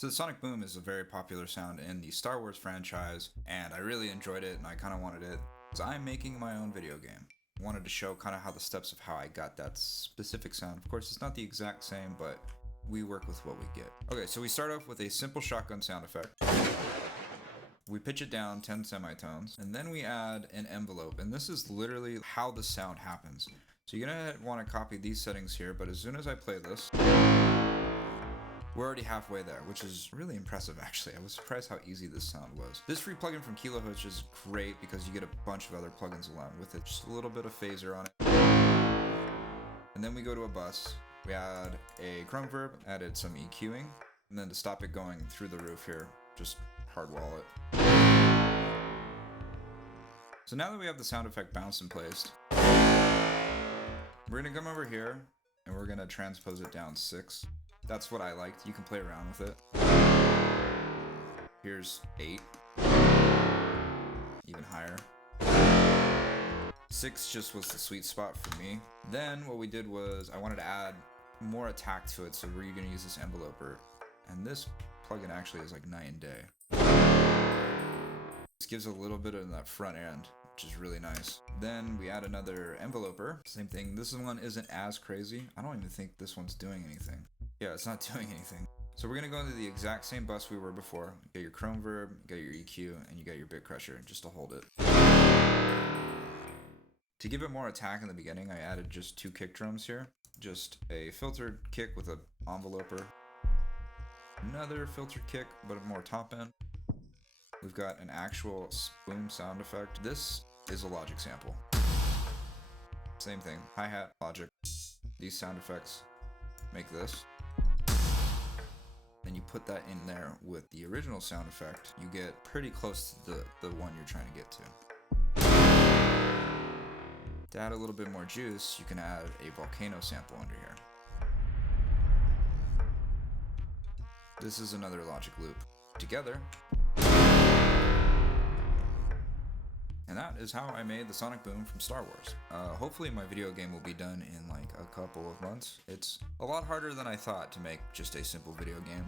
So the sonic boom is a very popular sound in the Star Wars franchise, and I really enjoyed it and I kind of wanted it because I'm making my own video game. I wanted to show kind of how the steps of how I got that specific sound. Of course, it's not the exact same, but we work with what we get. Okay, so we start off with a simple shotgun sound effect. We pitch it down 10 semitones, and then we add an envelope, and this is literally how the sound happens. So you're gonna want to copy these settings here, but as soon as I play this, we're already halfway there, which is really impressive actually. I was surprised how easy this sound was. This free plugin from Kilohertz is great because you get a bunch of other plugins along with it. Just a little bit of phaser on it. And then we go to a bus. We add a chrome verb, added some EQing, and then to stop it going through the roof here, just hardwall it. So now that we have the sound effect bounced and placed, we're gonna come over here and we're gonna transpose it down 6. That's what I liked. You can play around with it. Here's 8. Even higher. 6 just was the sweet spot for me. Then what we did was I wanted to add more attack to it, so we're going to use this enveloper. And this plugin actually is like night and day. This gives a little bit of that front end, which is really nice. Then we add another enveloper. Same thing. This one isn't as crazy. I don't even think this one's doing anything. Yeah, it's not doing anything. So we're going to go into the exact same bus we were before. You get your chrome verb, you get your EQ, and you get your bit crusher just to hold it. To give it more attack in the beginning, I added just 2 kick drums here. Just a filtered kick with an enveloper. Another filtered kick, but a more top end. We've got an actual boom sound effect. This is a Logic sample. Same thing, hi-hat, Logic. These sound effects make this. And you put that in there with the original sound effect, you get pretty close to the one you're trying to get to. To add a little bit more juice, you can add a volcano sample under here. This is another Logic loop. Together. And that is how I made the sonic boom from Star Wars. Hopefully my video game will be done in like a couple of months. It's a lot harder than I thought to make just a simple video game.